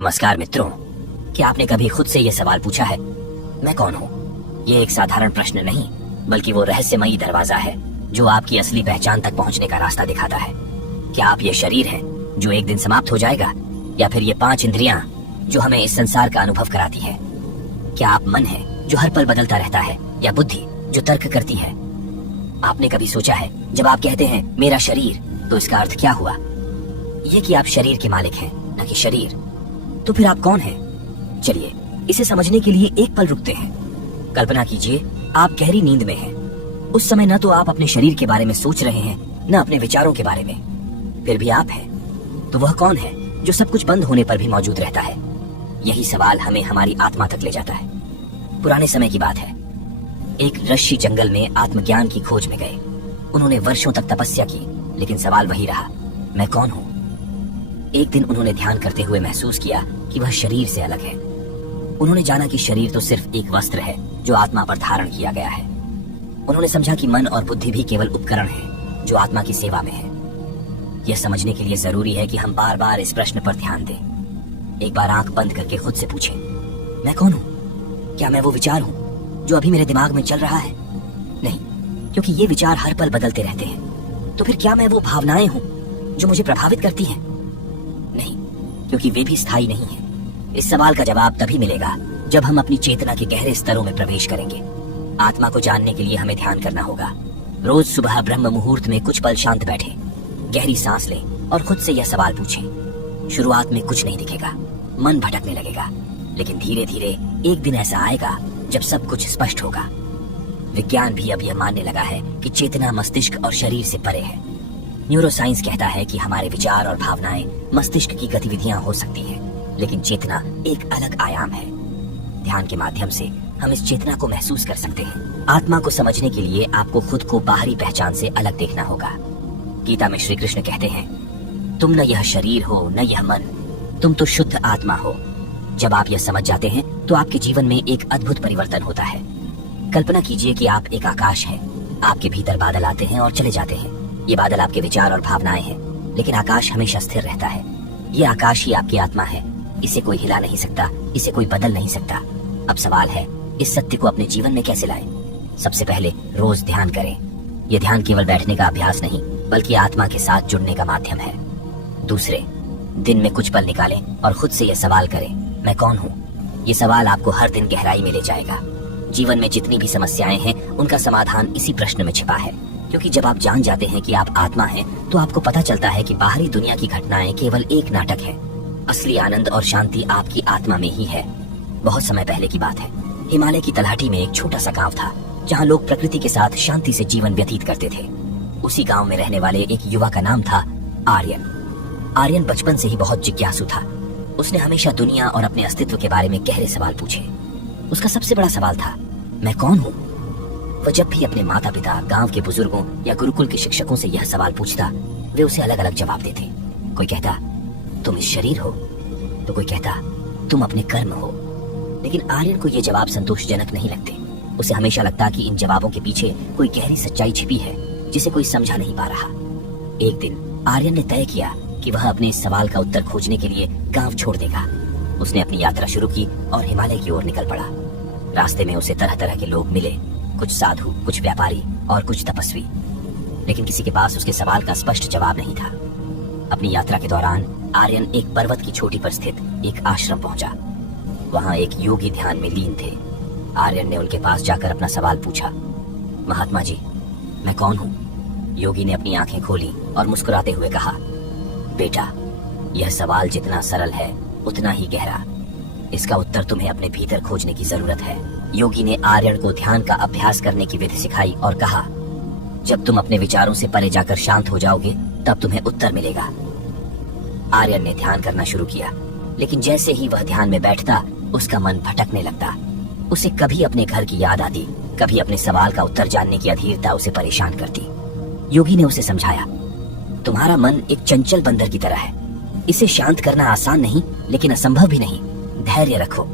नमस्कार मित्रों, क्या आपने कभी खुद से यह सवाल पूछा है, मैं कौन हूँ? ये एक साधारण प्रश्न नहीं, बल्कि वो रहस्यमयी दरवाजा है जो आपकी असली पहचान तक पहुँचने का रास्ता दिखाता है। क्या आप ये शरीर हैं जो एक दिन समाप्त हो जाएगा, या फिर ये 5 इंद्रियां जो हमें इस संसार का अनुभव कराती है? क्या आप मन है जो हर पल बदलता रहता है, या बुद्धि जो तर्क करती है? आपने कभी सोचा है, जब आप कहते हैं मेरा शरीर, तो इसका अर्थ क्या हुआ? ये कि आप शरीर के मालिक हैं, न कि शरीर। तो फिर आप कौन हैं? चलिए इसे समझने के लिए एक पल रुकते हैं। कल्पना कीजिए आप गहरी नींद में हैं। उस समय न तो आप अपने शरीर के बारे में सोच रहे हैं, न अपने विचारों के बारे में। फिर भी आप हैं। तो वह कौन है जो सब कुछ बंद होने पर भी मौजूद रहता है? यही सवाल हमें हमारी आत्मा तक ले जाता है। पुराने समय की बात है। एक ऋषि जंगल में आत्मज्ञान की खोज में गए। उन्होंने वर्षों तक तपस्या की, लेकिन सवाल वही रहा, मैं कौन हूँ? एक दिन उन्होंने ध्यान करते हुए महसूस किया कि वह शरीर से अलग है। उन्होंने जाना कि शरीर तो सिर्फ एक वस्त्र है जो आत्मा पर धारण किया गया है। उन्होंने समझा कि मन और बुद्धि भी केवल उपकरण है जो आत्मा की सेवा में है। यह समझने के लिए जरूरी है कि हम बार बार इस प्रश्न पर ध्यान दें। एक बार आंख बंद करके खुद से पूछें, मैं कौन हूँ? क्या मैं वो विचार हूँ जो अभी मेरे दिमाग में चल रहा है? नहीं, क्योंकि ये विचार हर पल बदलते रहते हैं। तो फिर क्या मैं वो भावनाएं हूँ जो मुझे प्रभावित करती हैं? नहीं, क्योंकि वे भी स्थायी नहीं हैं। इस सवाल का जवाब तभी मिलेगा जब हम अपनी चेतना के गहरे स्तरों में प्रवेश करेंगे। आत्मा को जानने के लिए हमें ध्यान करना होगा। रोज सुबह ब्रह्म मुहूर्त में कुछ पल शांत बैठे, गहरी सांस लें और खुद से यह सवाल पूछें। शुरुआत में कुछ नहीं दिखेगा, मन भटकने लगेगा, लेकिन धीरे धीरे एक दिन ऐसा आएगा जब सब कुछ स्पष्ट होगा। विज्ञान भी अब यह मानने लगा है कि चेतना मस्तिष्क और शरीर से परे है। न्यूरोसाइंस कहता है कि हमारे विचार और भावनाएं मस्तिष्क की गतिविधियां हो सकती हैं, लेकिन चेतना एक अलग आयाम है। ध्यान के माध्यम से हम इस चेतना को महसूस कर सकते हैं। आत्मा को समझने के लिए आपको खुद को बाहरी पहचान से अलग देखना होगा। गीता में श्री कृष्ण कहते हैं, तुम न यह शरीर हो न यह मन, तुम तो शुद्ध आत्मा हो। जब आप यह समझ जाते हैं तो आपके जीवन में एक अद्भुत परिवर्तन होता है। कल्पना कीजिए कि आप एक आकाश है। आपके भीतर बादल आते हैं और चले जाते हैं। ये बादल आपके विचार और भावनाएं हैं, लेकिन आकाश हमेशा स्थिर रहता है। ये आकाश ही आपकी आत्मा है। इसे कोई हिला नहीं सकता, इसे कोई बदल नहीं सकता। अब सवाल है, इस सत्य को अपने जीवन में कैसे लाएं? सबसे पहले रोज ध्यान करें। यह ध्यान केवल बैठने का अभ्यास नहीं, बल्कि आत्मा के साथ जुड़ने का माध्यम है। दूसरे, दिन में कुछ पल निकालें और खुद से यह सवाल करें, मैं कौन हूँ? ये सवाल आपको हर दिन गहराई में ले जाएगा। जीवन में जितनी भी समस्याएं हैं, उनका समाधान इसी प्रश्न में छिपा है। क्योंकि जब आप जान जाते हैं कि आप आत्मा हैं, तो आपको पता चलता है कि बाहरी दुनिया की घटनाएं केवल एक नाटक है। असली आनंद और शांति आपकी आत्मा में ही है। बहुत समय पहले की बात है। हिमालय की तलहटी में एक छोटा सा गांव था, जहां लोग प्रकृति के साथ शांति से जीवन व्यतीत करते थे। उसी गांव में रहने वाले एक युवा का नाम था आर्यन। आर्यन बचपन से ही बहुत जिज्ञासु था। उसने हमेशा दुनिया और अपने अस्तित्व के बारे में गहरे सवाल पूछे। उसका सबसे बड़ा सवाल था, मैं कौन हूँ? वह जब भी अपने माता पिता, गांव के बुजुर्गों या गुरुकुल के शिक्षकों से यह सवाल पूछता, वे उसे अलग अलग जवाब देते। कोई कहता, तुम इस शरीर हो, तो कोई कहता, तुम अपने कर्म हो। लेकिन आर्यन को ये जवाब संतोषजनक नहीं लगते। उसे हमेशा लगता कि इन जवाबों के पीछे कोई गहरी सच्चाई छिपी है जिसे कोई समझा नहीं पा रहा। एक दिन आर्यन ने तय किया कि वह अपने इस सवाल का उत्तर खोजने के लिए गांव छोड़ देगा। उसने अपनी यात्रा शुरू की और हिमालय की ओर निकल पड़ा। रास्ते में उसे तरह तरह के लोग मिले, कुछ साधु, कुछ व्यापारी और कुछ तपस्वी, लेकिन किसी के पास उसके सवाल का स्पष्ट जवाब नहीं था। अपनी यात्रा के दौरान आर्यन एक पर्वत की चोटी पर स्थित एक आश्रम पहुंचा। वहां एक योगी ध्यान में लीन थे। आर्यन ने उनके पास जाकर अपना सवाल पूछा, महात्मा जी, मैं कौन हूँ? योगी ने अपनी आंखें खोली और मुस्कुराते हुए कहा, बेटा, यह सवाल जितना सरल है उतना ही गहरा। इसका उत्तर तुम्हें अपने भीतर खोजने की जरूरत है। योगी ने आर्यन को ध्यान का अभ्यास करने की विधि सिखाई और कहा, जब तुम अपने विचारों से परे जाकर शांत हो जाओगे, तब तुम्हें उत्तर मिलेगा। आर्यन ने ध्यान करना शुरू किया, लेकिन जैसे ही वह ध्यान में बैठता, उसका मन भटकने लगता। उसे कभी अपने घर की याद आती, कभी अपने सवाल का उत्तर जानने की अधीरता उसे परेशान करती। योगी ने उसे समझाया, तुम्हारा मन एक चंचल बंदर की तरह है। इसे शांत करना आसान नहीं, लेकिन असंभव भी नहीं। धैर्य रखो।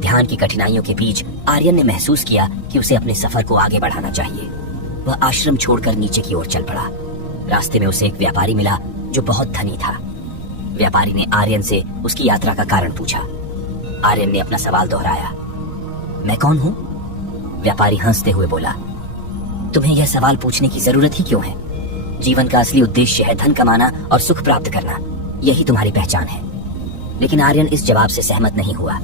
ध्यान की कठिनाइयों के बीच आर्यन ने महसूस किया कि उसे अपने सफर को आगे बढ़ाना चाहिए। वह आश्रम छोड़कर नीचे की ओर चल पड़ा। रास्ते में उसे एक व्यापारी मिला जो बहुत धनी था। व्यापारी ने आर्यन से उसकी यात्रा का कारण पूछा। आर्यन ने अपना सवाल दोहराया। मैं कौन हूँ? व्यापारी हंसते हुए बोला, तुम्हें यह सवाल पूछने की जरूरत ही क्यों है? जीवन का असली उद्देश्य है धन कमाना और सुख प्राप्त करना, यही तुम्हारी पहचान है। लेकिन आर्यन इस जवाब से सहमत नहीं हुआ।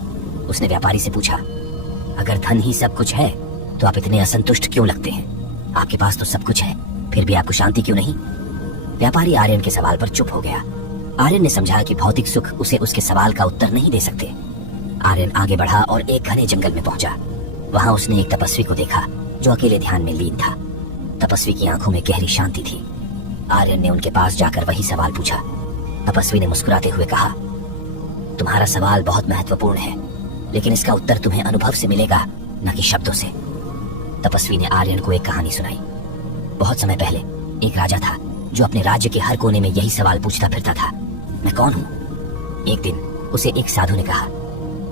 उसने व्यापारी से पूछा, अगर धन ही सब कुछ है तो आप इतने असंतुष्ट क्यों लगते हैं? आपके पास तो सब कुछ है, फिर भी आपको शांति क्यों नहीं? व्यापारी आर्यन के सवाल पर चुप हो गया। आर्यन ने समझा कि भौतिक सुख उसे उसके सवाल का उत्तर नहीं दे सकते। आर्यन आगे बढ़ा और एक घने जंगल में पहुंचा। वहां उसने एक तपस्वी को देखा जो अकेले ध्यान में लीन था। तपस्वी की आंखों में गहरी शांति थी। आर्यन ने उनके पास जाकर वही सवाल पूछा। तपस्वी ने मुस्कुराते हुए कहा, तुम्हारा सवाल बहुत महत्वपूर्ण है, लेकिन इसका उत्तर तुम्हें अनुभव से मिलेगा, न कि शब्दों से। तपस्वी ने आर्यन को एक कहानी सुनाई। बहुत समय पहले एक राजा था जो अपने राज्य के हर कोने में यही सवाल पूछता फिरता था, मैं कौन हूँ? एक दिन उसे एक साधु ने कहा,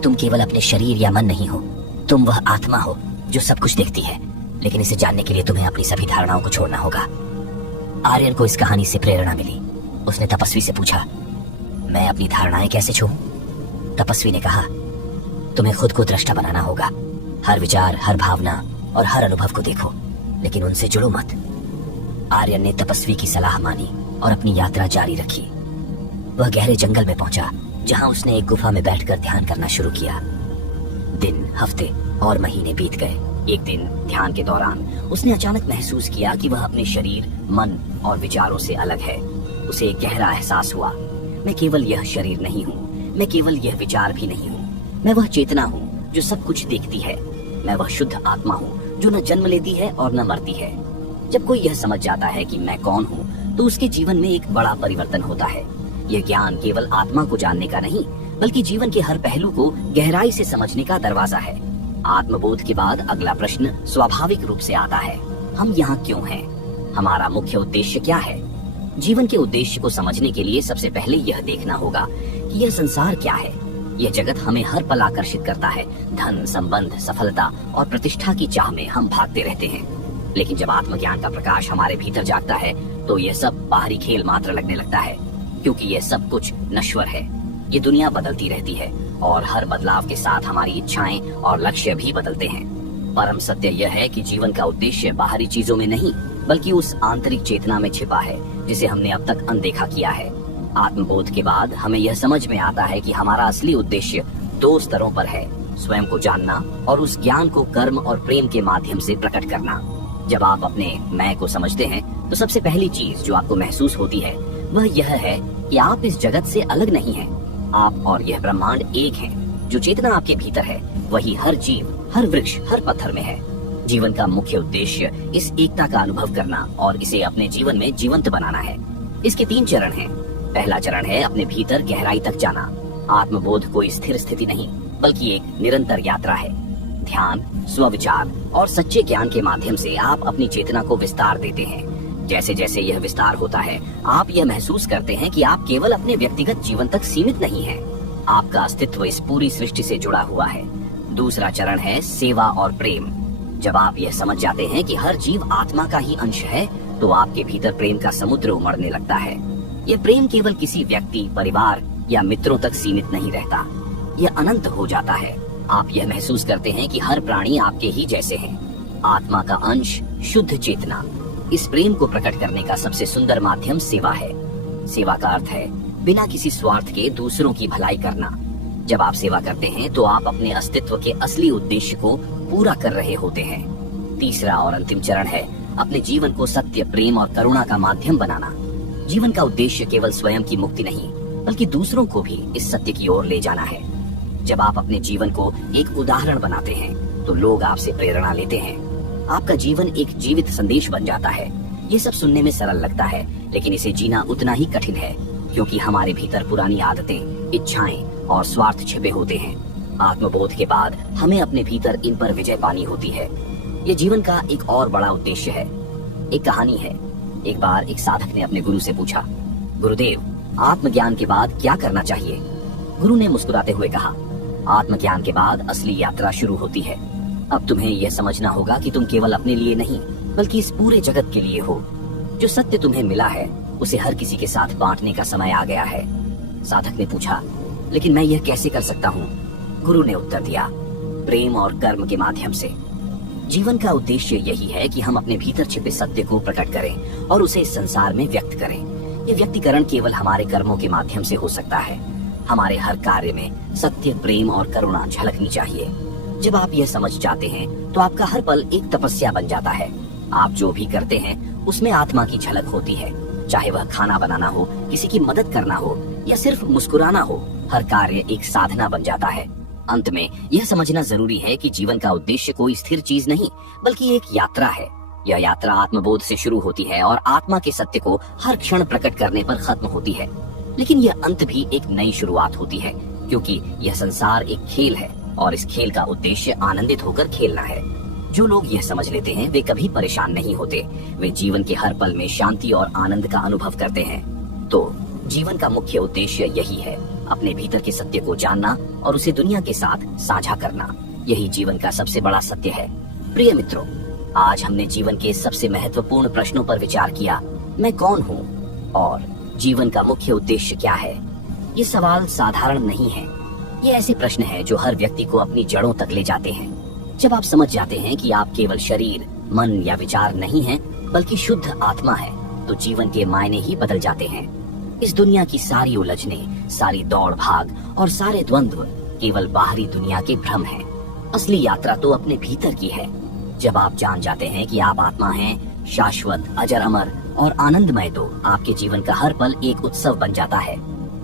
तुम केवल अपने शरीर या मन नहीं हो, तुम वह आत्मा हो जो सब कुछ देखती है, लेकिन इसे जानने के लिए तुम्हें अपनी सभी धारणाओं को छोड़ना होगा। आर्यन को इस कहानी से प्रेरणा मिली। उसने तपस्वी से पूछा, मैं अपनी धारणाएं कैसे छोड़ूं? तपस्वी ने कहा, तुम्हें खुद को दृष्टा बनाना होगा। हर विचार, हर भावना और हर अनुभव को देखो, लेकिन उनसे जुड़ो मत। आर्यन ने तपस्वी की सलाह मानी और अपनी यात्रा जारी रखी। वह गहरे जंगल में पहुंचा, जहां उसने एक गुफा में बैठकर ध्यान करना शुरू किया। दिन, हफ्ते और महीने बीत गए। एक दिन ध्यान के दौरान उसने अचानक महसूस किया कि वह अपने शरीर, मन और विचारों से अलग है। उसे एक गहरा एहसास हुआ, मैं केवल यह शरीर नहीं हूँ, मैं केवल यह विचार भी नहीं हूँ, मैं वह चेतना हूँ जो सब कुछ देखती है। मैं वह शुद्ध आत्मा हूँ जो न जन्म लेती है और न मरती है। जब कोई यह समझ जाता है कि मैं कौन हूँ, तो उसके जीवन में एक बड़ा परिवर्तन होता है। यह ज्ञान केवल आत्मा को जानने का नहीं, बल्कि जीवन के हर पहलू को गहराई से समझने का दरवाजा है। आत्मबोध के बाद अगला प्रश्न स्वाभाविक रूप से आता है, हम यहाँ क्यों हैं? हमारा मुख्य उद्देश्य क्या है? जीवन के उद्देश्य को समझने के लिए सबसे पहले यह देखना होगा कि यह संसार क्या है। यह जगत हमें हर पल आकर्षित करता है। धन, संबंध, सफलता और प्रतिष्ठा की चाह में हम भागते रहते हैं। लेकिन जब आत्मज्ञान का प्रकाश हमारे भीतर जागता है, तो यह सब बाहरी खेल मात्र लगने लगता है, क्योंकि यह सब कुछ नश्वर है। ये दुनिया बदलती रहती है और हर बदलाव के साथ हमारी इच्छाएं और लक्ष्य भी बदलते हैं। परम सत्य यह है कि जीवन का उद्देश्य बाहरी चीजों में नहीं, बल्कि उस आंतरिक चेतना में छिपा है जिसे हमने अब तक अनदेखा किया है। आत्मबोध के बाद हमें यह समझ में आता है कि हमारा असली उद्देश्य दो स्तरों पर है, स्वयं को जानना और उस ज्ञान को कर्म और प्रेम के माध्यम से प्रकट करना। जब आप अपने मैं को समझते हैं, तो सबसे पहली चीज जो आपको महसूस होती है वह यह है कि आप इस जगत से अलग नहीं हैं। आप और यह ब्रह्मांड एक हैं। जो चेतना आपके भीतर है, वही हर जीव, हर वृक्ष, हर पत्थर में है। जीवन का मुख्य उद्देश्य इस एकता का अनुभव करना और इसे अपने जीवन में जीवंत बनाना है। इसके 3 चरण हैं। पहला चरण है अपने भीतर गहराई तक जाना। आत्मबोध कोई स्थिर स्थिति नहीं, बल्कि एक निरंतर यात्रा है। ध्यान, स्वविचार और सच्चे ज्ञान के माध्यम से आप अपनी चेतना को विस्तार देते हैं। जैसे जैसे यह विस्तार होता है, आप यह महसूस करते हैं कि आप केवल अपने व्यक्तिगत जीवन तक सीमित नहीं हैं। आपका अस्तित्व इस पूरी सृष्टि से जुड़ा हुआ है। दूसरा चरण है सेवा और प्रेम। जब आप यह समझ जाते हैं कि हर जीव आत्मा का ही अंश है, तो आपके भीतर प्रेम का समुद्र उमड़ने लगता है। यह प्रेम केवल किसी व्यक्ति, परिवार या मित्रों तक सीमित नहीं रहता, यह अनंत हो जाता है। आप यह महसूस करते हैं कि हर प्राणी आपके ही जैसे हैं, आत्मा का अंश, शुद्ध चेतना। इस प्रेम को प्रकट करने का सबसे सुंदर माध्यम सेवा है। सेवा का अर्थ है बिना किसी स्वार्थ के दूसरों की भलाई करना। जब आप सेवा करते हैं, तो आप अपने अस्तित्व के असली उद्देश्य को पूरा कर रहे होते हैं। तीसरा और अंतिम चरण है अपने जीवन को सत्य, प्रेम और करुणा का माध्यम बनाना। जीवन का उद्देश्य केवल स्वयं की मुक्ति नहीं, बल्कि दूसरों को भी इस सत्य की ओर ले जाना है। जब आप अपने जीवन को एक उदाहरण बनाते हैं, तो लोग आपसे प्रेरणा लेते हैं। आपका जीवन एक जीवित संदेश बन जाता है। ये सब सुनने में सरल लगता है, लेकिन इसे जीना उतना ही कठिन है, क्योंकि हमारे भीतर पुरानी आदतें, इच्छाएं और स्वार्थ छिपे होते हैं। आत्मबोध के बाद हमें अपने भीतर इन पर विजय पानी होती है। ये जीवन का एक और बड़ा उद्देश्य है। एक कहानी है। एक बार एक साधक ने अपने गुरु से पूछा, गुरुदेव, आत्मज्ञान के बाद क्या करना चाहिए? गुरु ने मुस्कुराते हुए कहा, आत्मज्ञान के बाद असली यात्रा शुरू होती है। अब तुम्हें यह समझना होगा कि तुम केवल अपने लिए नहीं, बल्कि इस पूरे जगत के लिए हो। जो सत्य तुम्हें मिला है, उसे हर किसी के साथ बांटने का समय आ गया है। साधक ने पूछा, लेकिन मैं यह कैसे कर सकता हूँ? गुरु ने उत्तर दिया, प्रेम और कर्म के माध्यम से। जीवन का उद्देश्य यही है कि हम अपने भीतर छिपे सत्य को प्रकट करें और उसे इस संसार में व्यक्त करें। ये व्यक्तिकरण केवल हमारे कर्मों के माध्यम से हो सकता है। हमारे हर कार्य में सत्य, प्रेम और करुणा झलकनी चाहिए। जब आप यह समझ जाते हैं तो आपका हर पल एक तपस्या बन जाता है। आप जो भी करते हैं उसमें आत्मा की झलक होती है, चाहे वह खाना बनाना हो, किसी की मदद करना हो या सिर्फ मुस्कुराना हो। हर कार्य एक साधना बन जाता है। अंत में यह समझना जरूरी है कि जीवन का उद्देश्य कोई स्थिर चीज नहीं, बल्कि एक यात्रा है। यह यात्रा आत्मबोध से शुरू होती है और आत्मा के सत्य को हर क्षण प्रकट करने पर खत्म होती है। लेकिन यह अंत भी एक नई शुरुआत होती है, क्योंकि यह संसार एक खेल है और इस खेल का उद्देश्य आनंदित होकर खेलना है। जो लोग यह समझ लेते हैं वे कभी परेशान नहीं होते। वे जीवन के हर पल में शांति और आनंद का अनुभव करते हैं। तो जीवन का मुख्य उद्देश्य यही है, अपने भीतर के सत्य को जानना और उसे दुनिया के साथ साझा करना। यही जीवन का सबसे बड़ा सत्य है। प्रिय मित्रों, आज हमने जीवन के सबसे महत्वपूर्ण प्रश्नों पर विचार किया। मैं कौन हूँ और जीवन का मुख्य उद्देश्य क्या है? ये सवाल साधारण नहीं है। ये ऐसे प्रश्न है जो हर व्यक्ति को अपनी जड़ों तक ले जाते हैं। जब आप समझ जाते हैं कि आप केवल शरीर, मन या विचार नहीं हैं, बल्कि शुद्ध आत्मा है, तो जीवन के मायने ही बदल जाते हैं। इस दुनिया की सारी उलझने, सारी दौड़ भाग और सारे द्वंद्व केवल बाहरी दुनिया के भ्रम हैं। असली यात्रा तो अपने भीतर की है। जब आप जान जाते हैं कि आप आत्मा हैं, शाश्वत, अजर अमर और आनंदमय, तो आपके जीवन का हर पल एक उत्सव बन जाता है।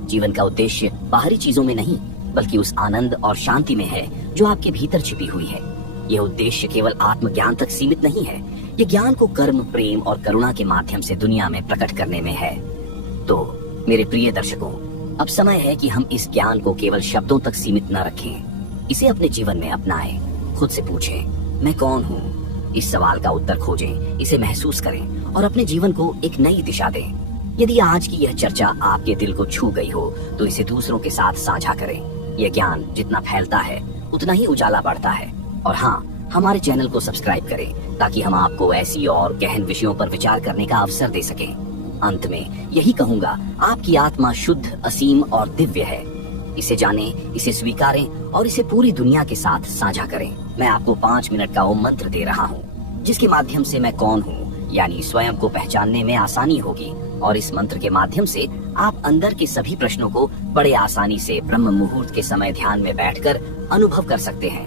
जीवन का उद्देश्य बाहरी चीजों में नहीं, बल्कि उस आनंद और शांति में है जो आपके भीतर छिपी हुई है। यह उद्देश्य केवल आत्मज्ञान तक सीमित नहीं है। यह ज्ञान को कर्म, प्रेम और करुणा के माध्यम से दुनिया में प्रकट करने में है। तो मेरे प्रिय दर्शकों, अब समय है कि हम इस ज्ञान को केवल शब्दों तक सीमित न रखें। इसे अपने जीवन में अपनाएं। खुद से पूछें, मैं कौन हूँ? इस सवाल का उत्तर खोजें, इसे महसूस करें और अपने जीवन को एक नई दिशा दें। यदि आज की यह चर्चा आपके दिल को छू गई हो तो इसे दूसरों के साथ साझा करें। यह ज्ञान जितना फैलता है उतना ही उजाला बढ़ता है। और हाँ, हमारे चैनल को सब्सक्राइब करें ताकि हम आपको ऐसी और गहन विषयों पर विचार करने का अवसर दे सकें। अंत में यही कहूंगा, आपकी आत्मा शुद्ध, असीम और दिव्य है। इसे जानें, इसे स्वीकारें और इसे पूरी दुनिया के साथ साझा करें। मैं आपको 5 मिनट का वो मंत्र दे रहा हूँ, जिसके माध्यम से मैं कौन हूँ यानी स्वयं को पहचानने में आसानी होगी। और इस मंत्र के माध्यम से आप अंदर के सभी प्रश्नों को बड़े आसानी से ब्रह्म मुहूर्त के समय ध्यान में बैठकर अनुभव कर सकते हैं।